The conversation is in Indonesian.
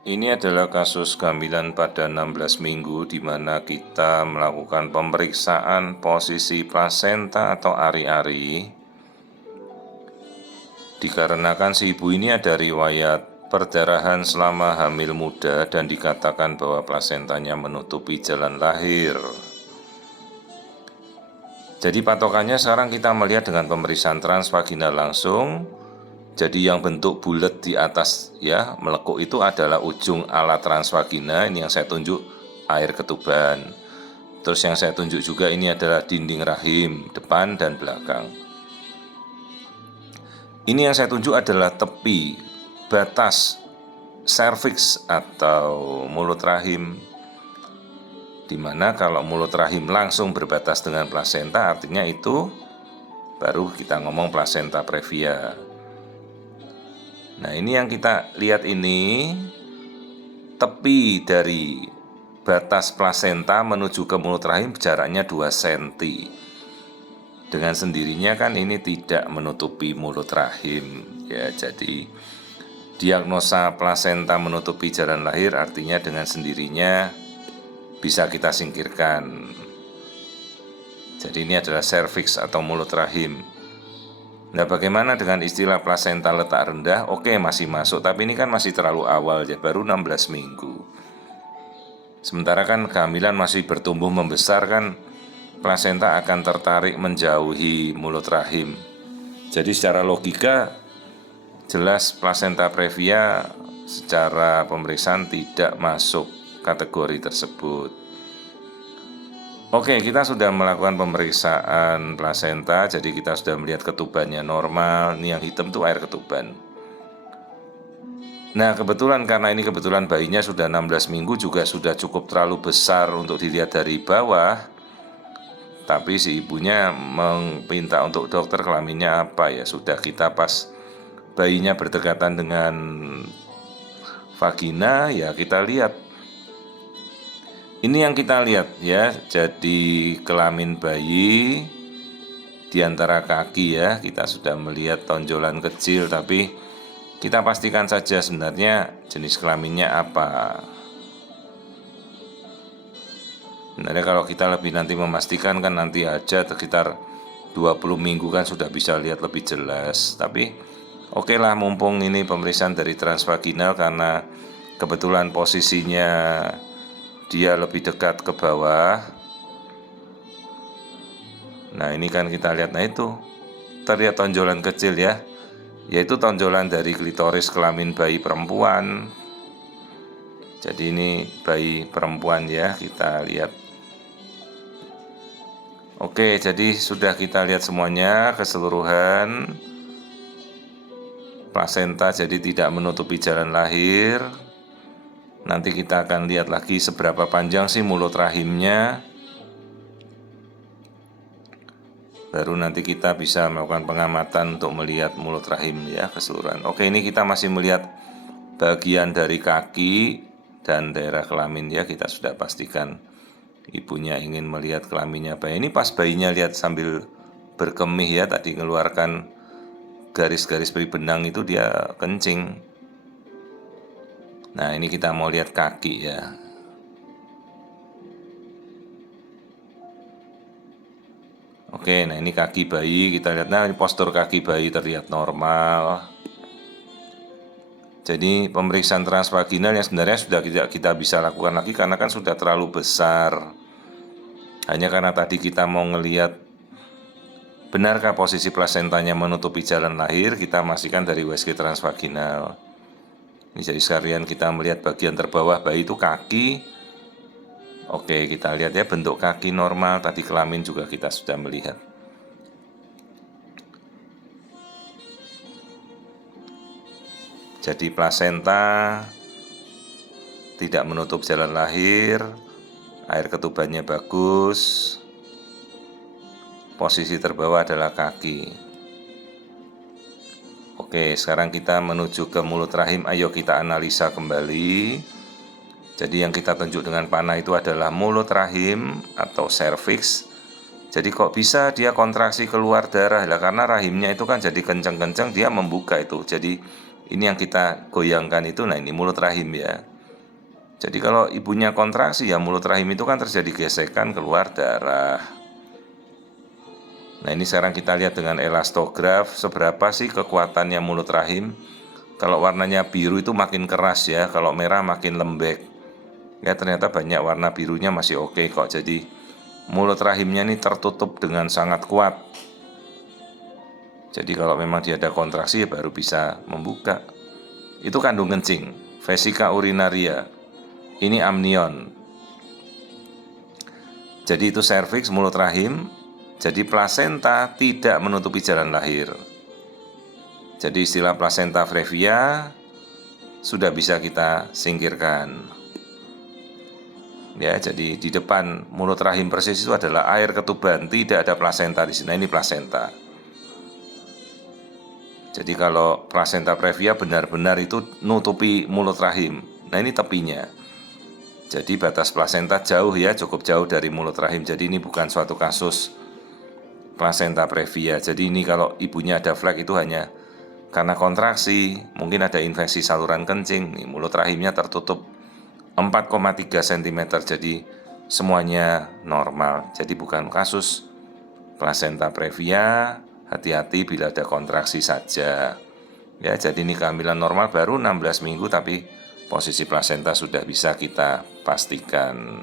Ini adalah kasus kehamilan pada 16 minggu di mana kita melakukan pemeriksaan posisi plasenta atau ari-ari. Dikarenakan si ibu ini ada riwayat perdarahan selama hamil muda dan dikatakan bahwa plasentanya menutupi jalan lahir. Jadi patokannya sekarang kita melihat dengan pemeriksaan transvaginal langsung. Jadi yang bentuk bulat di atas ya melekuk itu adalah ujung alat transvagina. Ini yang saya tunjuk air ketuban. Terus yang saya tunjuk juga ini adalah dinding rahim depan dan belakang. Ini yang saya tunjuk adalah tepi batas serviks atau mulut rahim. Dimana kalau mulut rahim langsung berbatas dengan plasenta artinya itu baru kita ngomong plasenta previa. Nah ini yang kita lihat ini tepi dari batas plasenta menuju ke mulut rahim jaraknya 2 cm. Dengan sendirinya kan ini tidak menutupi mulut rahim ya. Jadi diagnosa plasenta menutupi jalan lahir artinya dengan sendirinya bisa kita singkirkan. Jadi ini adalah serviks atau mulut rahim. Nah bagaimana dengan istilah plasenta letak rendah? Oke masih masuk, tapi ini kan masih terlalu awal ya, baru 16 minggu. Sementara kan kehamilan masih bertumbuh membesar kan, plasenta akan tertarik menjauhi mulut rahim. Jadi secara logika jelas plasenta previa secara pemeriksaan tidak masuk kategori tersebut. Oke, kita sudah melakukan pemeriksaan plasenta, jadi kita sudah melihat ketubannya normal. Ini yang hitam itu air ketuban. Nah, kebetulan karena ini kebetulan bayinya sudah 16 minggu juga sudah cukup terlalu besar untuk dilihat dari bawah. Tapi si ibunya meminta untuk dokter kelaminnya apa ya. Sudah kita pas bayinya berdekatan dengan vagina ya kita lihat. Ini yang kita lihat ya, jadi kelamin bayi di antara kaki ya, kita sudah melihat tonjolan kecil, tapi kita pastikan saja sebenarnya jenis kelaminnya apa. Sebenarnya kalau kita lebih nanti memastikan kan nanti aja sekitar 20 minggu kan sudah bisa lihat lebih jelas. Tapi oke lah mumpung ini pemeriksaan dari transvaginal karena kebetulan posisinya dia lebih dekat ke bawah. Nah ini kan kita lihat, nah itu terlihat tonjolan kecil ya, yaitu tonjolan dari klitoris kelamin bayi perempuan. Jadi ini bayi perempuan ya, kita lihat. Oke, jadi sudah kita lihat semuanya keseluruhan. Plasenta jadi tidak menutupi jalan lahir. Nanti kita akan lihat lagi seberapa panjang sih mulut rahimnya. Baru nanti kita bisa melakukan pengamatan untuk melihat mulut rahim ya keseluruhan. Oke, ini kita masih melihat bagian dari kaki dan daerah kelamin ya. Kita sudah pastikan ibunya ingin melihat kelaminnya bayi. Ini pas bayinya lihat sambil berkemih ya, tadi mengeluarkan garis-garis beri benang itu dia kencing. Nah ini kita mau lihat kaki ya. Oke, nah ini kaki bayi kita lihat. Nah ini postur kaki bayi terlihat normal. Jadi pemeriksaan transvaginal yang sebenarnya sudah kita bisa lakukan lagi karena kan sudah terlalu besar. Hanya karena tadi kita mau ngelihat benarkah posisi plasentanya menutupi jalan lahir, kita pastikan dari USG transvaginal. Ini jadi sekalian kita melihat bagian terbawah bayi itu kaki. Oke, kita lihat ya bentuk kaki normal, tadi kelamin juga kita sudah melihat. Jadi plasenta tidak menutup jalan lahir, air ketubannya bagus. Posisi terbawah adalah kaki. Oke, sekarang kita menuju ke mulut rahim. Ayo kita analisa kembali. Jadi yang kita tunjuk dengan panah itu adalah mulut rahim atau serviks. Jadi kok bisa dia kontraksi keluar darah? Lah karena rahimnya itu kan jadi kencang-kencang dia membuka itu. Jadi ini yang kita goyangkan itu, nah ini mulut rahim ya. Jadi kalau ibunya kontraksi ya mulut rahim itu kan terjadi gesekan, keluar darah. Nah ini sekarang kita lihat dengan elastograf seberapa sih kekuatannya mulut rahim. Kalau warnanya biru itu makin keras ya, kalau merah makin lembek. Ya ternyata banyak warna birunya masih oke kok. Jadi mulut rahimnya ini tertutup dengan sangat kuat. Jadi kalau memang dia ada kontraksi ya baru bisa membuka. Itu kandung kencing, vesika urinaria. Ini amnion. Jadi itu serviks, mulut rahim. Jadi plasenta tidak menutupi jalan lahir. Jadi istilah plasenta previa sudah bisa kita singkirkan. Ya, jadi di depan mulut rahim persis itu adalah air ketuban, tidak ada plasenta di sini. Nah, ini plasenta. Jadi kalau plasenta previa benar-benar itu nutupi mulut rahim. Nah, ini tepinya. Jadi batas plasenta jauh ya, cukup jauh dari mulut rahim. Jadi ini bukan suatu kasus plasenta previa. Jadi ini kalau ibunya ada flek itu hanya karena kontraksi, mungkin ada infeksi saluran kencing. Nih, mulut rahimnya tertutup 4,3 cm. Jadi semuanya normal. Jadi bukan kasus plasenta previa. Hati-hati bila ada kontraksi saja. Ya, jadi ini kehamilan normal baru 16 minggu tapi posisi plasenta sudah bisa kita pastikan.